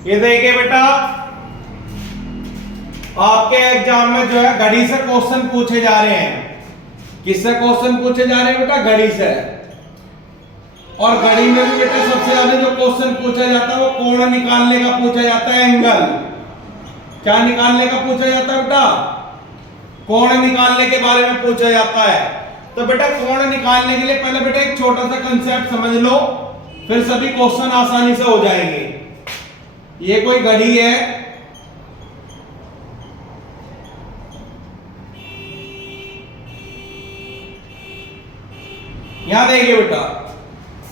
ये देखिए बेटा, आपके एग्जाम में जो है घड़ी से क्वेश्चन पूछे जा रहे हैं। किससे क्वेश्चन पूछे जा रहे हैं बेटा? घड़ी से। और घड़ी में भी बेटा सबसे ज्यादा जो क्वेश्चन पूछा जाता है वो कोण निकालने का पूछा जाता है, एंगल। क्या निकालने का पूछा जाता है बेटा? कोण निकालने के बारे में पूछा जाता है। तो बेटा कोण निकालने के लिए पहले बेटा एक छोटा सा कंसेप्ट समझ लो, फिर सभी क्वेश्चन आसानी से हो जाएंगे। ये कोई घड़ी है, यहां देखिए बेटा,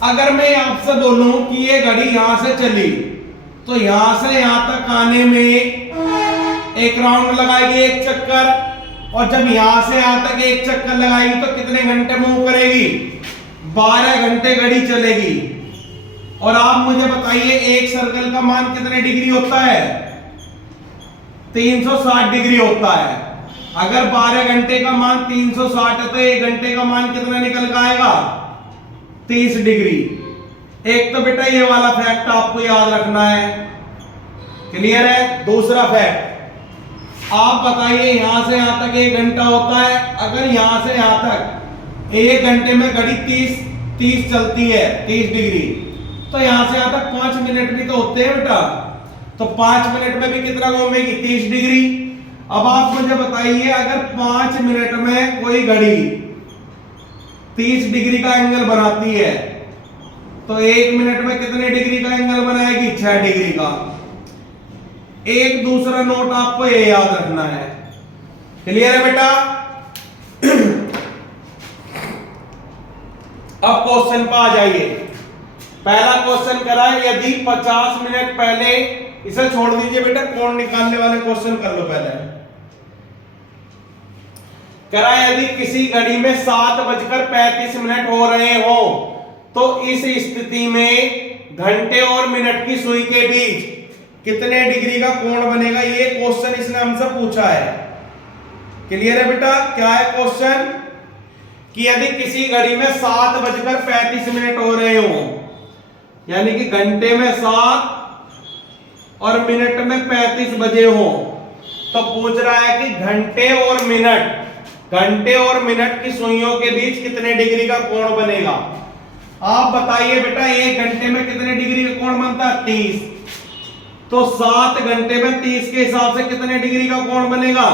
अगर मैं आपसे बोलूं कि ये घड़ी यहां से चली तो यहां से यहां तक आने में एक राउंड लगाएगी, एक चक्कर, और जब यहां से यहां तक एक चक्कर लगाएगी तो कितने घंटे मूव करेगी? 12 घंटे घड़ी चलेगी। और आप मुझे बताइए एक सर्कल का मान कितने डिग्री होता है? 360 डिग्री होता है। अगर 12 घंटे का मान 360 है तो 1 घंटे का मान कितना निकल के आएगा? 30 डिग्री। एक तो बेटा ये वाला फैक्ट आपको याद रखना है, क्लियर है? दूसरा फैक्ट, आप बताइए यहां से यहां तक 1 घंटा होता है। अगर यहां से यहां तक 1 घंटे में घड़ी 30 चलती है, 30 डिग्री, तो यहां से यहां तक 5 मिनट भी तो होते हैं बेटा। तो 5 मिनट में भी कितना घूमेगी? 30 डिग्री। अब आप मुझे बताइए अगर 5 मिनट में कोई घड़ी 30 डिग्री का एंगल बनाती है तो 1 मिनट में कितने डिग्री का एंगल बनाएगी? 6 डिग्री का। एक दूसरा नोट आपको ये याद रखना है, क्लियर है बेटा? अब क्वेश्चन पर आ जाइए। पहला क्वेश्चन करा है, यदि 50 मिनट पहले, इसे छोड़ दीजिए बेटा, कोण निकालने वाले क्वेश्चन कर लो पहले। करा यदि किसी घड़ी में 7:35 हो रहे हो तो इस स्थिति में घंटे और मिनट की सुई के बीच कितने डिग्री का कोण बनेगा? ये क्वेश्चन इसने हमसे पूछा है, क्लियर है बेटा? क्या है क्वेश्चन? कि यदि किसी घड़ी में 7:35 हो रहे हो, यानी कि घंटे में 7 और मिनट में 35 बजे हो, तो पूछ रहा है कि घंटे और मिनट की सुइयों के बीच कितने डिग्री का कोण बनेगा? आप बताइए बेटा 1 घंटे में कितने डिग्री का कोण बनता है? 30। तो 7 घंटे में 30 के हिसाब से कितने डिग्री का कोण बनेगा?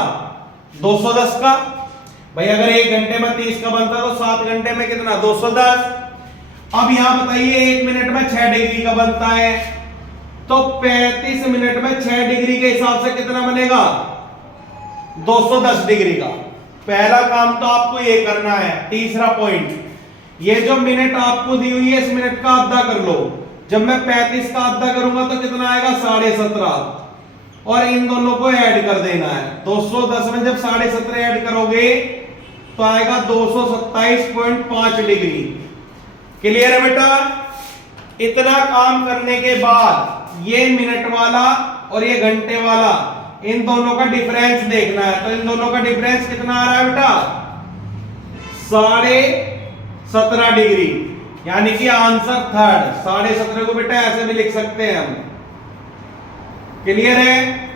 210 का। भाई अगर 1 घंटे में 30 का बनता तो 7 घंटे में कितना? 210। अब यहां बताइए 1 मिनट में 6 डिग्री का बनता है, तो 35 मिनट में 6 डिग्री के हिसाब से कितना बनेगा? 210 डिग्री का। पहला काम तो आपको ये करना है। तीसरा पॉइंट, ये जो मिनट आपको दी हुई है इस मिनट का आधा कर लो। जब मैं 35 का आधा करूंगा तो कितना आएगा? 17.5, और इन दोनों को ऐड कर देना है। 210 में जब 17.5 ऐड करोगे तो आएगा 227.5 डिग्री। क्लियर है बेटा? इतना काम करने के बाद ये मिनट वाला और ये घंटे वाला, इन दोनों का डिफरेंस देखना है। तो इन दोनों का डिफरेंस कितना आ रहा है बेटा? 17.5 डिग्री, यानी कि आंसर थर्ड। 17.5 को बेटा ऐसे भी लिख सकते हैं हम, क्लियर है?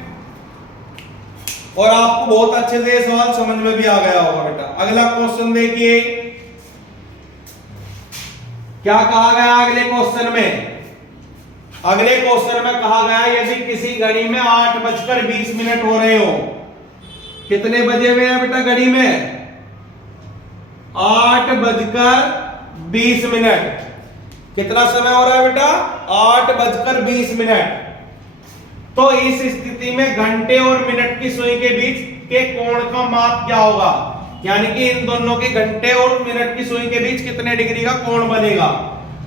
और आपको बहुत अच्छे से सवाल समझ में भी आ गया होगा बेटा। अगला क्वेश्चन देखिए, क्या कहा गया अगले क्वेश्चन में? अगले क्वेश्चन में कहा गया यदि किसी घड़ी में 8:20 हो रहे हो, कितने बजे हुए हैं बेटा घड़ी में? 8:20। कितना समय हो रहा है बेटा? 8:20। तो इस स्थिति में घंटे और मिनट की सुई के बीच के कोण का माप क्या होगा? यानी कि इन दोनों के घंटे और मिनट की सुई के बीच कितने डिग्री का कोण बनेगा?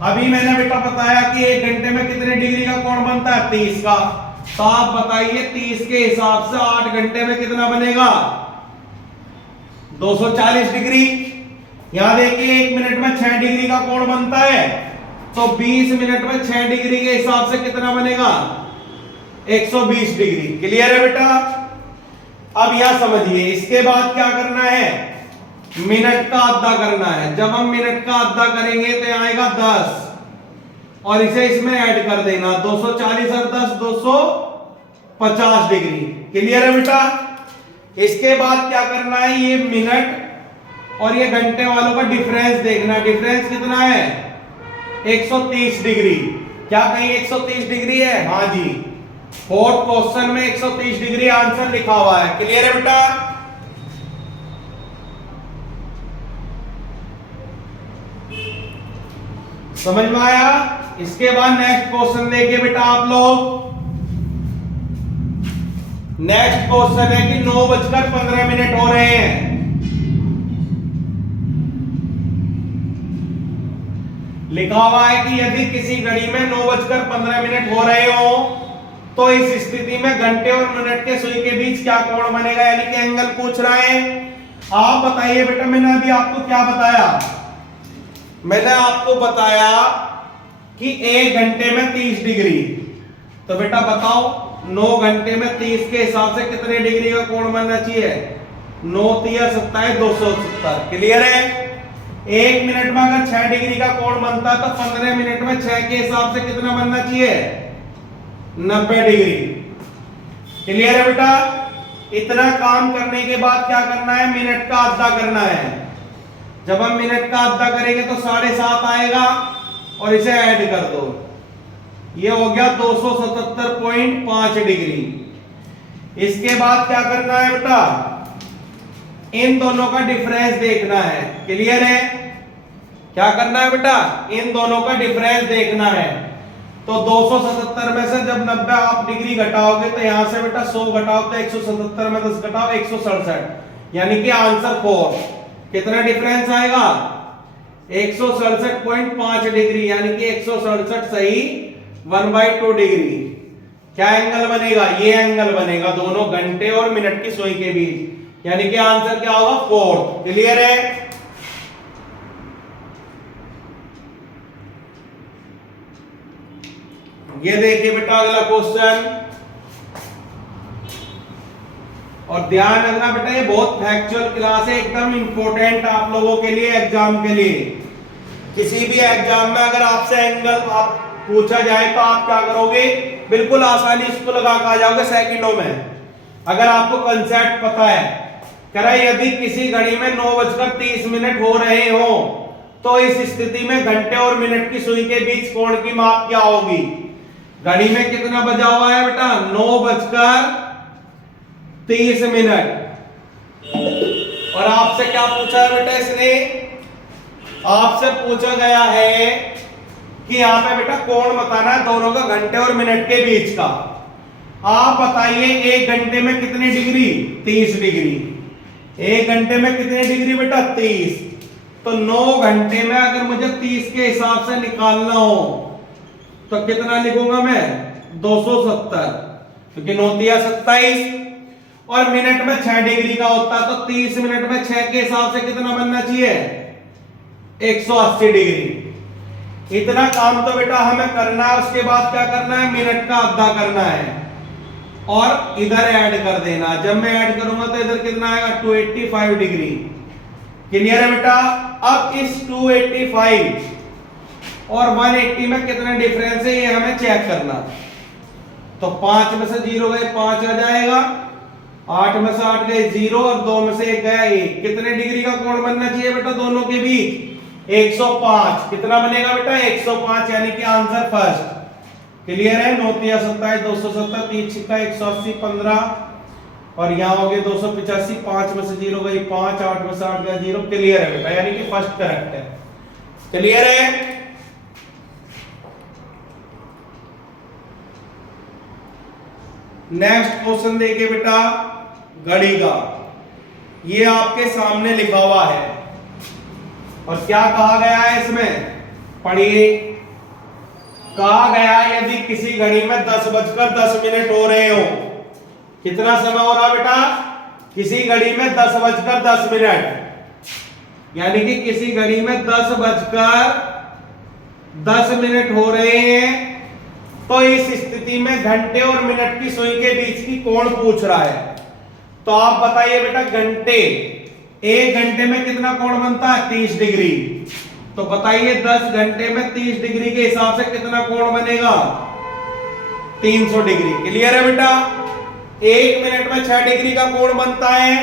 अभी मैंने बेटा बताया कि 1 घंटे में कितने डिग्री का कोण बनता है? 30 का। तो आप बताइए 30 के हिसाब से 8 घंटे में कितना बनेगा? 240 डिग्री। यहां देखिए 1 मिनट में 6 डिग्री का कोण बनता है, तो 20 मिनट में 6 डिग्री के हिसाब से कितना बनेगा? 120 डिग्री। क्लियर है बेटा? अब यहां समझिए, इसके बाद क्या करना है? मिनट का आधा करना है। जब हम मिनट का आधा करेंगे तो आएगा 10, और इसे इसमें ऐड कर देना 240 और 10 250 डिग्री। क्लियर है बेटा? इसके बाद क्या करना है, ये मिनट और ये घंटे वालों का डिफरेंस देखना। डिफरेंस कितना है? 130 डिग्री। क्या कहीं 130 डिग्री है? हाँ जी, फोर्थ क्वेश्चन में 130 डिग्री आंसर लिखा हुआ है। क्लियर है बेटा? समझ में आया? इसके बाद नेक्स्ट क्वेश्चन देखिए बेटा आप लोग। नेक्स्ट क्वेश्चन है कि 9:15 हो रहे हैं। लिखा हुआ है कि यदि किसी घड़ी में 9:15 हो रहे हो तो इस स्थिति में घंटे और मिनट के सुई के बीच क्या कोण बनेगा, यानी कि एंगल पूछ रहा है। आप बताइए बेटा, मैंने अभी आपको क्या बताया? मैंने आपको बताया कि 1 घंटे में 30 डिग्री। तो बेटा बताओ 9 घंटे में 30 के हिसाब से कितने डिग्री का कोण बनना चाहिए? 9 तिया 27 270। क्लियर है? 1 मिनट में अगर 6 डिग्री का कोण बनता तो 15 मिनट में 6 के हिसाब से कितना बनना चाहिए? 90 डिग्री। क्लियर है बेटा? इतना काम करने के बाद क्या करना है? मिनट का आधा करना है। जब हम मिनट का आधा करेंगे तो 7.5 आएगा और इसे ऐड कर दो, ये हो गया 277.5 डिग्री। इसके बाद क्या करना है बेटा? इन दोनों का डिफरेंस देखना है। क्लियर है? क्या करना है बेटा? इन दोनों का डिफरेंस देखना है। तो 277 में से जब 90 आप डिग्री घटाओगे तो यहां से बेटा 100 घटाओ तो 177 में 10 घटाओ 167, यानी कि आंसर 4। कितना डिफरेंस आएगा? 167.5 डिग्री, यानी कि 167 सही 1/2 डिग्री। क्या एंगल बनेगा? ये एंगल बनेगा दोनों घंटे और मिनट की सुई के बीच, यानी कि आंसर क्या होगा? 4। क्लियर है? ये देखिए बेटा अगला क्वेश्चन, और ध्यान रखना बेटा ये बहुत फैक्चुअल क्लास है, एकदम इंपॉर्टेंट आप लोगों के लिए, एग्जाम के लिए। किसी भी एग्जाम में अगर आपसे एंगल आप पूछा जाए तो आप क्या करोगे? बिल्कुल आसानी इसको लगा के आ जाओगे सेकंडों में, अगर आपको कंसेप्ट पता है। कह रहा है यदि किसी घड़ी में 9:30 हो रहे हो तो इस स्थिति में घंटे और मिनट की सुई के बीच कोण की माप क्या होगी? घड़ी में कितना बजा हुआ है बेटा? 9:30। और आपसे क्या पूछा है बेटा इसने? आपसे पूछा गया है कि यहां पे बेटा कोण बताना है दोनों का घंटे और मिनट के बीच का। आप बताइए 1 घंटे में कितनी डिग्री? 30 डिग्री। 1 घंटे में कितनी डिग्री बेटा? 30। तो 9 घंटे में अगर मुझे 30 के हिसाब से निकालना हो तो कितना लिखूंगा मैं? 270, क्योंकि 9 तिया 27। और मिनट में 6 डिग्री का होता तो 30 मिनट में 6 के हिसाब से कितना बनना चाहिए? 180 डिग्री। इतना काम तो बेटा हमें करना है। उसके बाद क्या करना है? मिनट का आधा करना है और इधर ऐड कर देना। जब मैं ऐड करूंगा तो इधर कितना आएगा? 285 डिग्री। क्लियर है बेटा? अब इस 285 और 180 में कितना डिफरेंस है ये हमें चेक करना। तो 5 में से 0 गए 5 आ जाएगा, 8 में से 8 गए 0 और 2 में से 1 गया 1। कितने डिग्री का कोण बनना चाहिए बेटा दोनों के बीच? 105। कितना बनेगा बेटा? 105, यानी कि आंसर फर्स्ट। क्लियर है? 9 तिया 27 270, 3 छिक्का 180 15 और यहां हो गए 285। 5 में से 0 गई 5, 8 में से 8 गया 0। क्लियर है बेटा, यानी कि फर्स्ट करेक्ट है। क्लियर है? नेक्स्ट क्वेश्चन देखिए बेटा घड़ी का। ये आपके सामने लिखा हुआ है और क्या कहा गया है इसमें? पढ़िए। कहा गया यदि किसी घड़ी में 10:10 हो रहे हो, कितना समय हो रहा बेटा? किसी घड़ी में 10:10, यानी कि किसी घड़ी में 10:10 हो रहे हैं तो इस स्थिति में घंटे और मिनट की सुई के बीच की कोण पूछ रहा है। तो आप बताइए बेटा घंटे, 1 घंटे में कितना कोण बनता है? 30 डिग्री। तो बताइए 10 घंटे में 30 डिग्री के हिसाब से कितना कोण बनेगा? 300 डिग्री। क्लियर है बेटा? 1 मिनट में 6 डिग्री का कोण बनता है,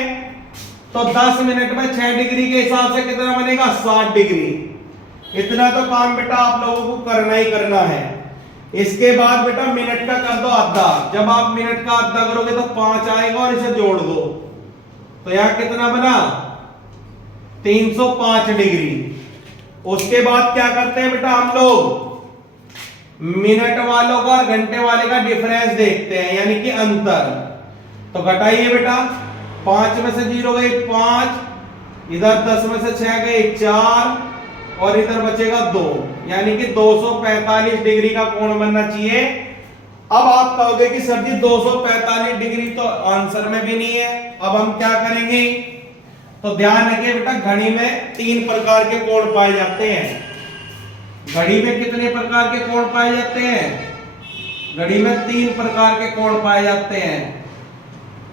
तो 10 मिनट में 6 डिग्री के हिसाब से कितना बनेगा? 60 डिग्री। इतना तो काम बेटा आप लोगों को करना ही करना है। इसके बाद बेटा मिनट का कर दो आधा। जब आप मिनट का आधा करोगे तो 5 आएगा और इसे जोड़ दो, तो यहां कितना बना? 305 डिग्री। उसके बाद क्या करते हैं बेटा हम लोग? मिनट वालों का और घंटे वाले का डिफरेंस देखते हैं, यानी कि अंतर। तो घटाइए बेटा, 5 में से 0 गए 5, इधर 10 में से 6 गए 4, और इधर बचेगा 2, यानी कि 245 डिग्री का कोण बनना चाहिए। अब आप कहोगे कि सर जी 245 डिग्री तो आंसर में भी नहीं है, अब हम क्या करेंगे? तो ध्यान रखिए बेटा, घड़ी में 3 प्रकार के कोण पाए जाते हैं। घड़ी में कितने प्रकार के कोण पाए जाते हैं? घड़ी में 3 प्रकार के कोण पाए जाते हैं।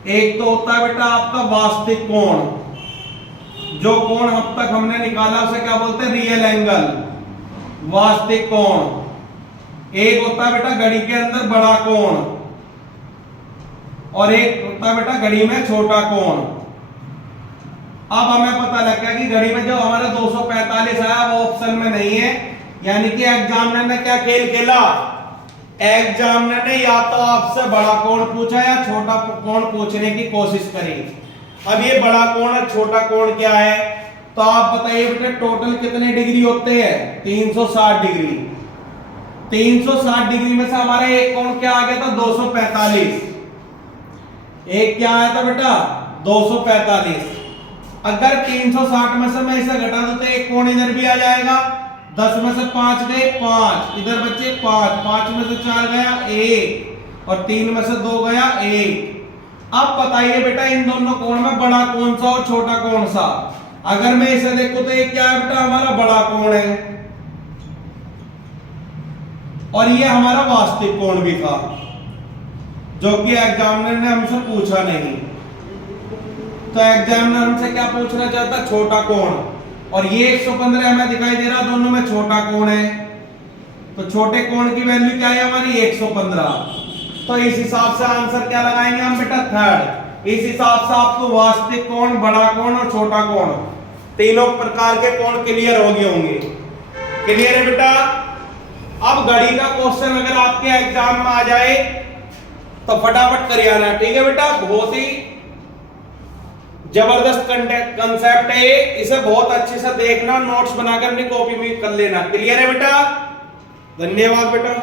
एक तो होता है बेटा आपका वास्तविक कोण, जो कोण अब तक हमने निकाला उसे क्या बोलते हैं? रियल एंगल, वास्तविक कोण। एक होता है बेटा घड़ी के अंदर बड़ा कोण, और एक होता है बेटा घड़ी में छोटा कोण। अब हमें पता लग गया कि घड़ी में जो हमारा 245 आया वो ऑप्शन में नहीं है, यानी कि एग्जामिनर ने क्या खेल खेला? एग्जामिनर ने या तो आपसे बड़ा कोण पूछा या छोटा कोण पूछने की कोशिश करी। अब ये बड़ा कोण और छोटा कोण क्या है? तो आप बताइए बेटा टोटल कितने डिग्री होते हैं? 360 डिग्री। 360 डिग्री में से हमारा एक कोण क्या आ गया था? 245। एक क्या आया था बेटा? 245। अगर 360 में से मैं इसे घटा दूं तो एक कोण इधर भी आ जाएगा। 10 में से 5 गए 5, इधर बचे 5, 5 में से 4 गया 1, और 3 में से 2 गया 1। अब बताइए बेटा इन दोनों कोण में बड़ा कौन सा और छोटा कौन सा? अगर मैं इसे देखूं तो ये क्या है बेटा? हमारा बड़ा कोण है, और ये हमारा वास्तविक कोण भी था, जो कि एग्जामिनर ने हमसे पूछा नहीं। तो एग्जामिनर हमसे क्या पूछना चाहता? छोटा कोण। और ये 115 हमें दिखाई दे रहा, दोनों में छोटा कोण है, तो छोटे कोण की वैल्यू क्या है हमारी? 115। तो इस हिसाब से आंसर क्या लगाएंगे हम बेटा? थर्ड। इस हिसाब से आपको वास्तविक कोण, बड़ा कोण और छोटा कोण, तीनों प्रकार के कोण क्लियर हो गए होंगे। क्लियर है बेटा? अब घड़ी का क्वेश्चन अगर आपके एग्जाम में आ जाए तो फटाफट कर आना, ठीक है बेटा? बहुत ही जबरदस्त कंसेप्ट है, इसे बहुत अच्छे से देखना, नोट्स बनाकर अपनी कॉपी में कर लेना। क्लियर है बेटा? धन्यवाद बेटा।